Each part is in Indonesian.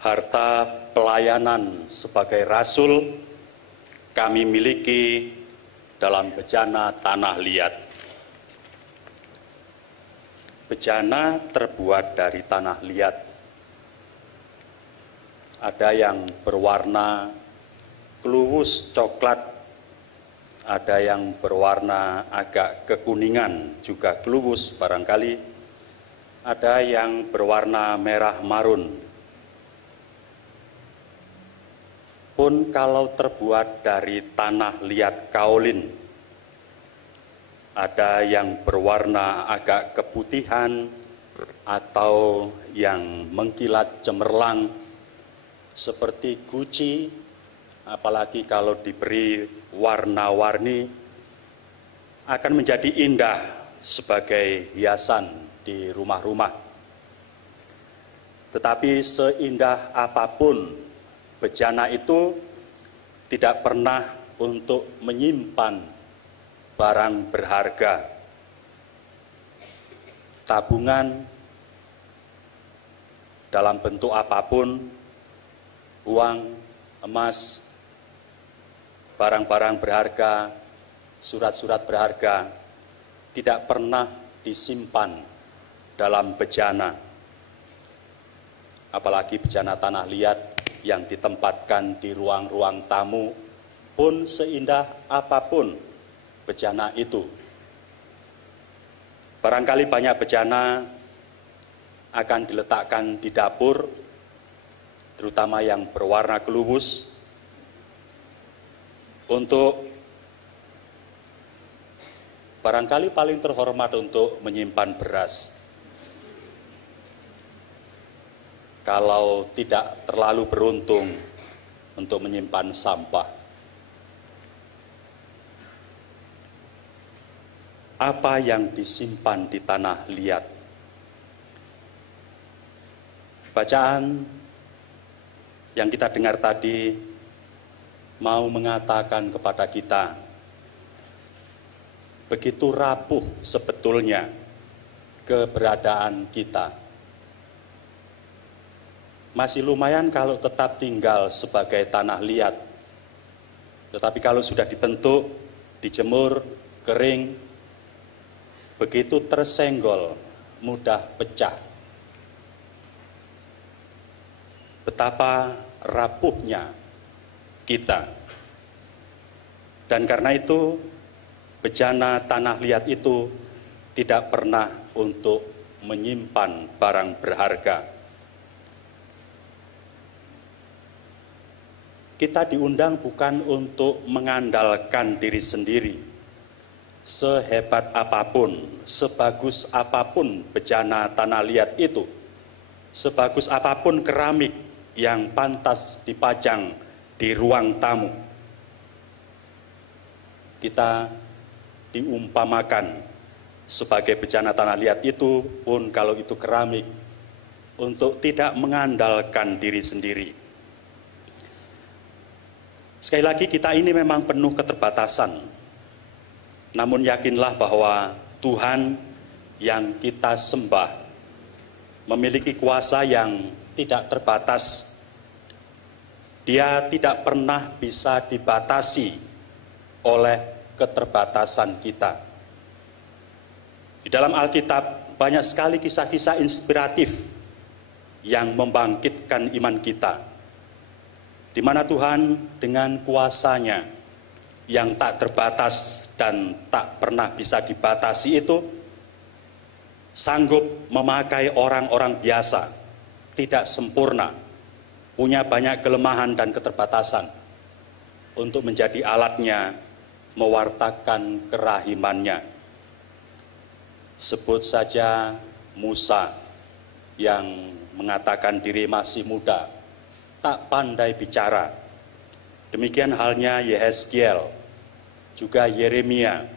harta pelayanan sebagai rasul kami miliki dalam bejana tanah liat. Bejana terbuat dari tanah liat. Ada yang berwarna keluwus coklat, ada yang berwarna agak kekuningan, juga keluwus barangkali, ada yang berwarna merah marun. Pun kalau terbuat dari tanah liat kaolin, ada yang berwarna agak keputihan atau yang mengkilat cemerlang seperti guci, apalagi kalau diberi warna-warni akan menjadi indah sebagai hiasan di rumah-rumah. Tetapi seindah apapun bejana itu tidak pernah untuk menyimpan barang berharga, tabungan dalam bentuk apapun, uang, emas, barang-barang berharga, surat-surat berharga, tidak pernah disimpan dalam bejana. Apalagi bejana tanah liat yang ditempatkan di ruang-ruang tamu, pun seindah apapun bejana itu. Barangkali banyak bejana akan diletakkan di dapur, terutama yang berwarna keluwus, untuk barangkali paling terhormat untuk menyimpan beras. Kalau tidak terlalu beruntung untuk menyimpan sampah. Apa yang disimpan di tanah liat? Bacaan yang kita dengar tadi mau mengatakan kepada kita, begitu rapuh sebetulnya keberadaan kita. Masih lumayan kalau tetap tinggal sebagai tanah liat. Tetapi kalau sudah dibentuk, dijemur, kering, begitu tersenggol, mudah pecah. Betapa rapuhnya kita. Dan karena itu, bejana tanah liat itu tidak pernah untuk menyimpan barang berharga. Kita diundang bukan untuk mengandalkan diri sendiri. Sehebat apapun, sebagus apapun bejana tanah liat itu, sebagus apapun keramik yang pantas dipajang di ruang tamu, kita diumpamakan sebagai bejana tanah liat itu, pun kalau itu keramik, untuk tidak mengandalkan diri sendiri. Sekali lagi, kita ini memang penuh keterbatasan. Namun yakinlah bahwa Tuhan yang kita sembah memiliki kuasa yang tidak terbatas. Dia tidak pernah bisa dibatasi oleh keterbatasan kita. Di dalam Alkitab banyak sekali kisah-kisah inspiratif yang membangkitkan iman kita, di mana Tuhan dengan kuasa-Nya yang tak terbatas dan tak pernah bisa dibatasi itu, sanggup memakai orang-orang biasa, tidak sempurna, punya banyak kelemahan dan keterbatasan, untuk menjadi alatnya mewartakan kerahimannya. Sebut saja Musa yang mengatakan diri masih muda, tak pandai bicara. Demikian halnya Yehezkiel, juga Yeremia.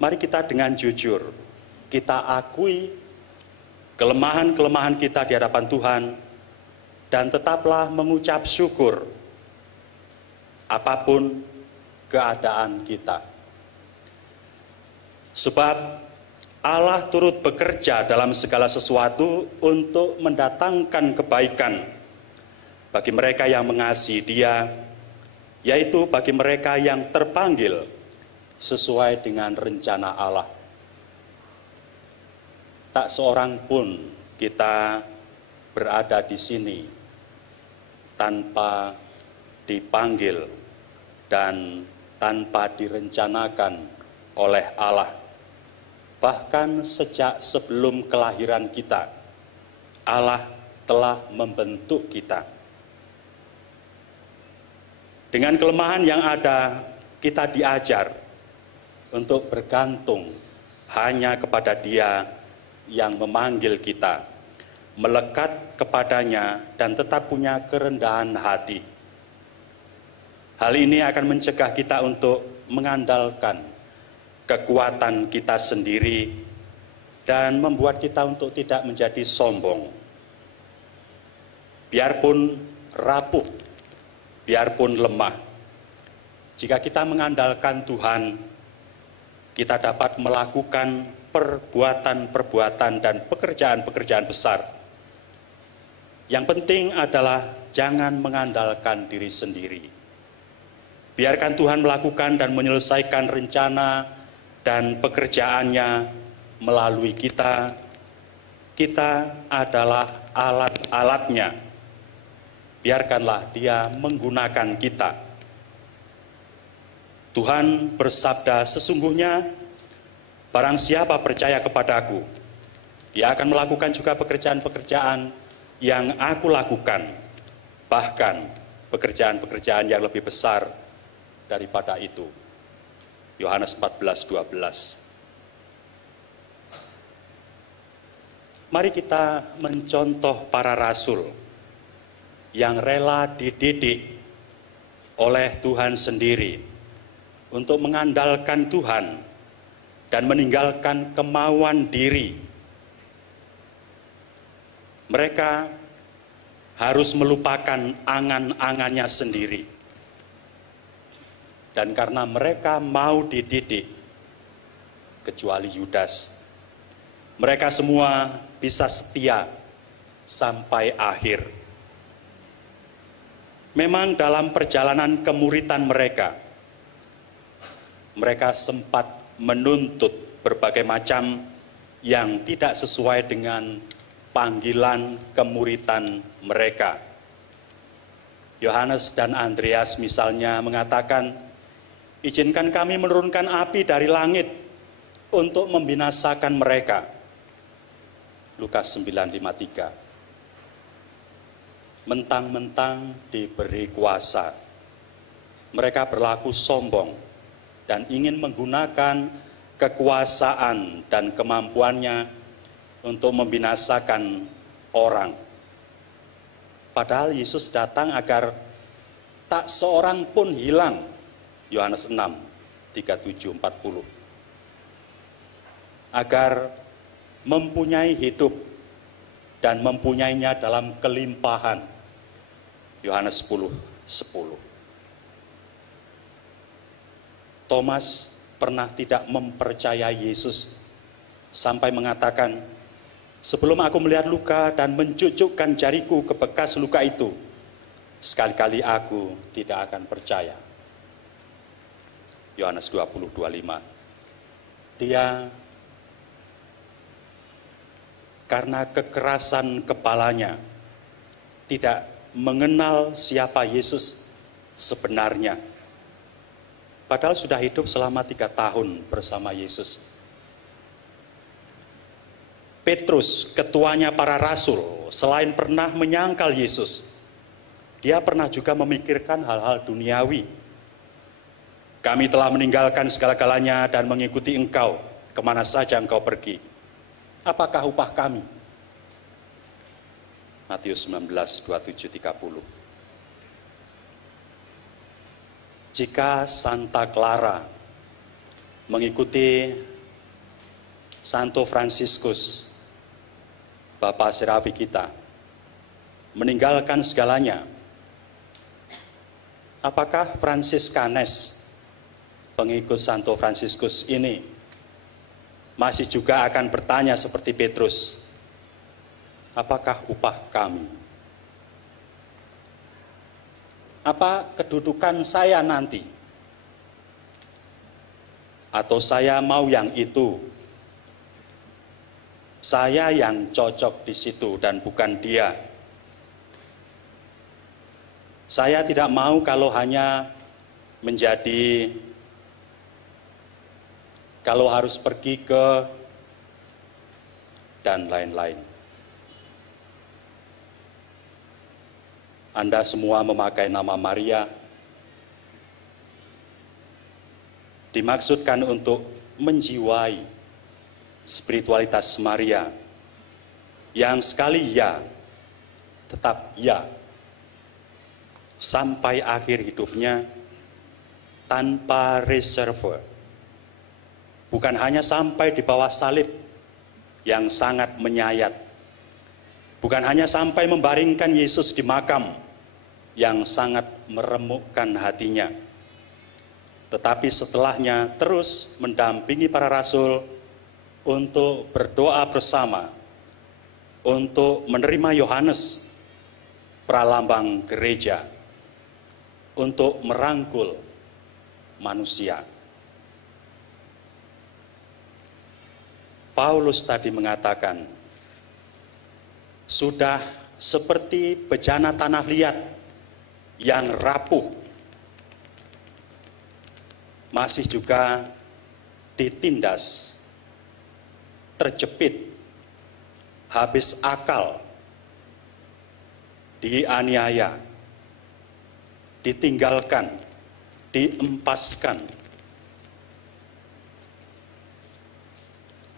Mari kita dengan jujur, kita akui kelemahan-kelemahan kita di hadapan Tuhan, dan tetaplah mengucap syukur apapun keadaan kita. Sebab Allah turut bekerja dalam segala sesuatu untuk mendatangkan kebaikan bagi mereka yang mengasihi Dia, yaitu bagi mereka yang terpanggil sesuai dengan rencana Allah. Tak seorang pun kita berada di sini tanpa dipanggil dan tanpa direncanakan oleh Allah. Bahkan sejak sebelum kelahiran kita, Allah telah membentuk kita. Dengan kelemahan yang ada, kita diajar untuk bergantung hanya kepada Dia yang memanggil kita, melekat kepadanya dan tetap punya kerendahan hati. Hal ini akan mencegah kita untuk mengandalkan kekuatan kita sendiri dan membuat kita untuk tidak menjadi sombong. Biarpun rapuh, biarpun lemah, jika kita mengandalkan Tuhan, kita dapat melakukan perbuatan-perbuatan dan pekerjaan-pekerjaan besar. Yang penting adalah jangan mengandalkan diri sendiri. Biarkan Tuhan melakukan dan menyelesaikan rencana dan pekerjaannya melalui kita. Kita adalah alat-alatnya. Biarkanlah Dia menggunakan kita. Tuhan bersabda, sesungguhnya barang siapa percaya kepadaku, dia akan melakukan juga pekerjaan-pekerjaan yang aku lakukan, bahkan pekerjaan-pekerjaan yang lebih besar daripada itu. Yohanes 14:12. Mari kita mencontoh para rasul yang rela dididik oleh Tuhan sendiri untuk mengandalkan Tuhan dan meninggalkan kemauan diri. Mereka harus melupakan angan-angannya sendiri. Dan karena mereka mau dididik, kecuali Yudas, mereka semua bisa setia sampai akhir. Memang dalam perjalanan kemuritan mereka sempat menuntut berbagai macam yang tidak sesuai dengan panggilan kemuritan mereka. Yohanes dan Andreas misalnya mengatakan, izinkan kami menurunkan api dari langit untuk membinasakan mereka. Lukas 9:53. Mentang-mentang diberi kuasa, mereka berlaku sombong dan ingin menggunakan kekuasaan dan kemampuannya untuk membinasakan orang. Padahal Yesus datang agar tak seorang pun hilang. Yohanes 6:37-40. Agar mempunyai hidup dan mempunyainya dalam kelimpahan. Yohanes 10:10. Thomas pernah tidak mempercayai Yesus sampai mengatakan, sebelum aku melihat luka dan mencucukkan jariku ke bekas luka itu, sekali-kali aku tidak akan percaya. Yohanes 20:25. Dia karena kekerasan kepalanya tidak mengenal siapa Yesus sebenarnya. Padahal sudah hidup selama 3 tahun bersama Yesus. Petrus, ketuanya para rasul, selain pernah menyangkal Yesus, dia pernah juga memikirkan hal-hal duniawi. Kami telah meninggalkan segala-galanya dan mengikuti Engkau, kemana saja Engkau pergi. Apakah upah kami? Matius 19:27-30. Jika Santa Clara mengikuti Santo Fransiskus, Bapak Serafi kita, meninggalkan segalanya, apakah Fransiskanes, pengikut Santo Fransiskus ini, masih juga akan bertanya seperti Petrus, apakah upah kami? Apa kedudukan saya nanti? Atau saya mau yang itu? Saya yang cocok di situ dan bukan dia. Saya tidak mau kalau hanya menjadi, kalau harus pergi ke, dan lain-lain. Anda semua memakai nama Maria, dimaksudkan untuk menjiwai spiritualitas Maria, yang sekali ya, tetap ya, sampai akhir hidupnya tanpa reserve. Bukan hanya sampai di bawah salib yang sangat menyayat, bukan hanya sampai membaringkan Yesus di makam yang sangat meremukkan hatinya, tetapi setelahnya terus mendampingi para rasul untuk berdoa bersama, untuk menerima Yohanes, pralambang gereja, untuk merangkul manusia. Paulus tadi mengatakan, sudah seperti bejana tanah liat yang rapuh, masih juga ditindas, terjepit, habis akal, dianiaya, ditinggalkan, diempaskan.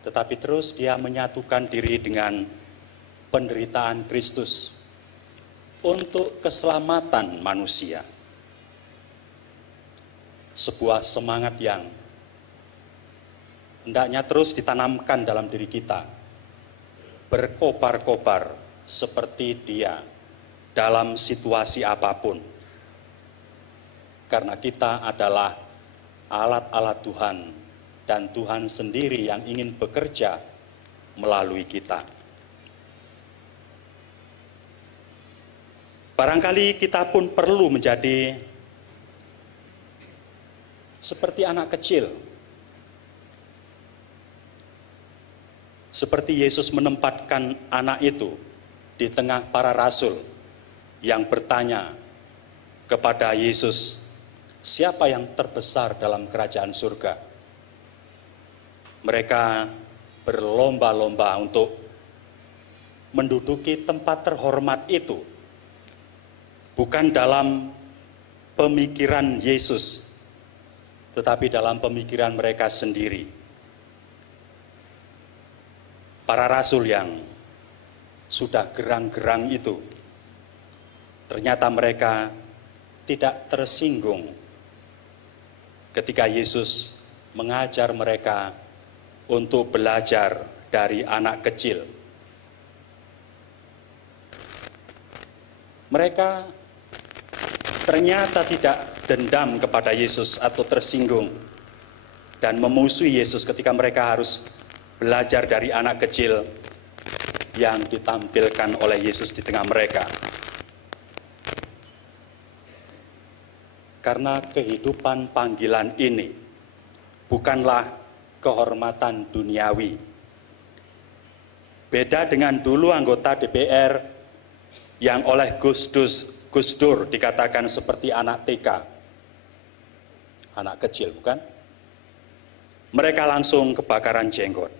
Tetapi terus dia menyatukan diri dengan penderitaan Kristus untuk keselamatan manusia. Sebuah semangat yang hendaknya terus ditanamkan dalam diri kita, berkobar-kobar seperti dia dalam situasi apapun. Karena kita adalah alat-alat Tuhan, dan Tuhan sendiri yang ingin bekerja melalui kita. Barangkali kita pun perlu menjadi seperti anak kecil, seperti Yesus menempatkan anak itu di tengah para rasul yang bertanya kepada Yesus, siapa yang terbesar dalam kerajaan surga? Mereka berlomba-lomba untuk menduduki tempat terhormat itu, bukan dalam pemikiran Yesus, tetapi dalam pemikiran mereka sendiri. Para rasul yang sudah gerang-gerang itu, ternyata mereka tidak tersinggung ketika Yesus mengajar mereka untuk belajar dari anak kecil. Mereka ternyata tidak dendam kepada Yesus atau tersinggung dan memusuhi Yesus ketika mereka harus belajar dari anak kecil yang ditampilkan oleh Yesus di tengah mereka. Karena kehidupan panggilan ini bukanlah kehormatan duniawi. Beda dengan dulu anggota DPR yang oleh Gus Dur dikatakan seperti anak TK. Anak kecil, bukan? Mereka langsung kebakaran jenggot.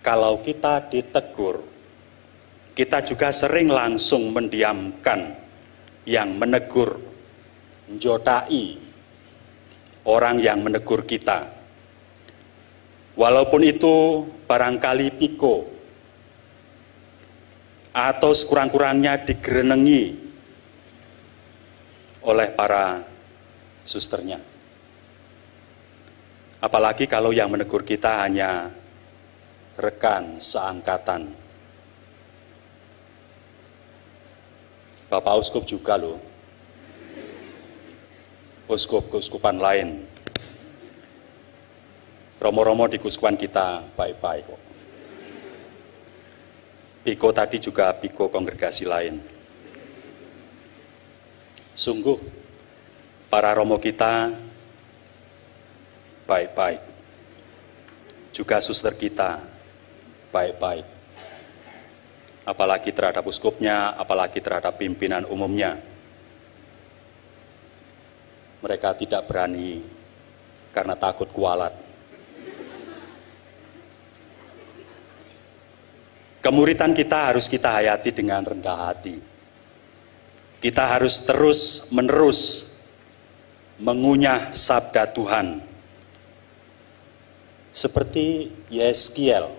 Kalau kita ditegur, kita juga sering langsung mendiamkan yang menegur, menjodai orang yang menegur kita. Walaupun itu barangkali piko, atau sekurang-kurangnya digerenengi oleh para susternya. Apalagi kalau yang menegur kita hanya rekan seangkatan. Bapak Uskup juga loh. Uskup-uskupan lain. Romo-romo di kuskupan kita baik-baik kok. Biko tadi juga biko kongregasi lain. Sungguh, para romo kita baik-baik. Juga suster kita baik-baik. Apalagi terhadap uskupnya, apalagi terhadap pimpinan umumnya. Mereka tidak berani karena takut kualat. Kemuritan kita harus kita hayati dengan rendah hati. Kita harus terus-menerus mengunyah sabda Tuhan. Seperti Yeskiel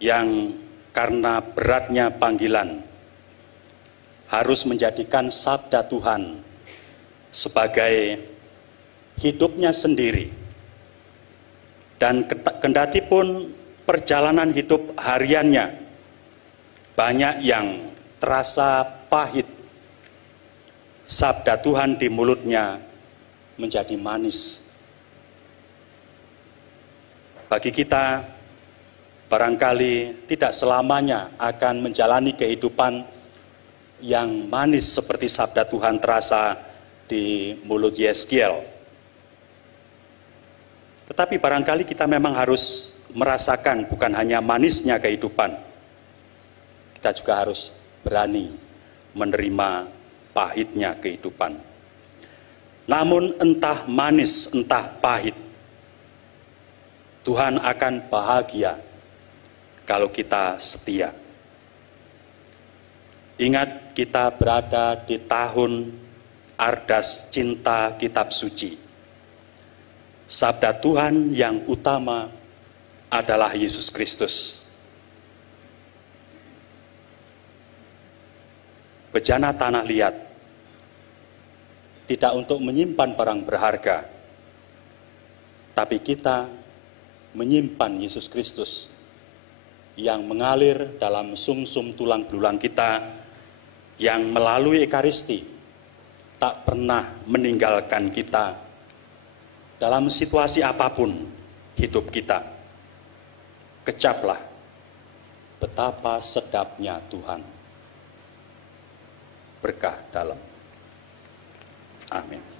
yang karena beratnya panggilan harus menjadikan sabda Tuhan sebagai hidupnya sendiri. Dan kendati pun perjalanan hidup hariannya banyak yang terasa pahit, sabda Tuhan di mulutnya menjadi manis. Bagi kita, barangkali tidak selamanya akan menjalani kehidupan yang manis seperti sabda Tuhan terasa di mulut Yeskiel. Tetapi barangkali kita memang harus merasakan bukan hanya manisnya kehidupan, kita juga harus berani menerima pahitnya kehidupan. Namun entah manis, entah pahit, Tuhan akan bahagia kalau kita setia. Ingat, kita berada di tahun Ardas Cinta Kitab Suci. Sabda Tuhan yang utama adalah Yesus Kristus. Bejana tanah liat tidak untuk menyimpan barang berharga, tapi kita menyimpan Yesus Kristus yang mengalir dalam sumsum tulang belulang kita, yang melalui Ekaristi tak pernah meninggalkan kita dalam situasi apapun hidup kita. Kecaplah betapa sedapnya Tuhan. Berkah dalam. Amin.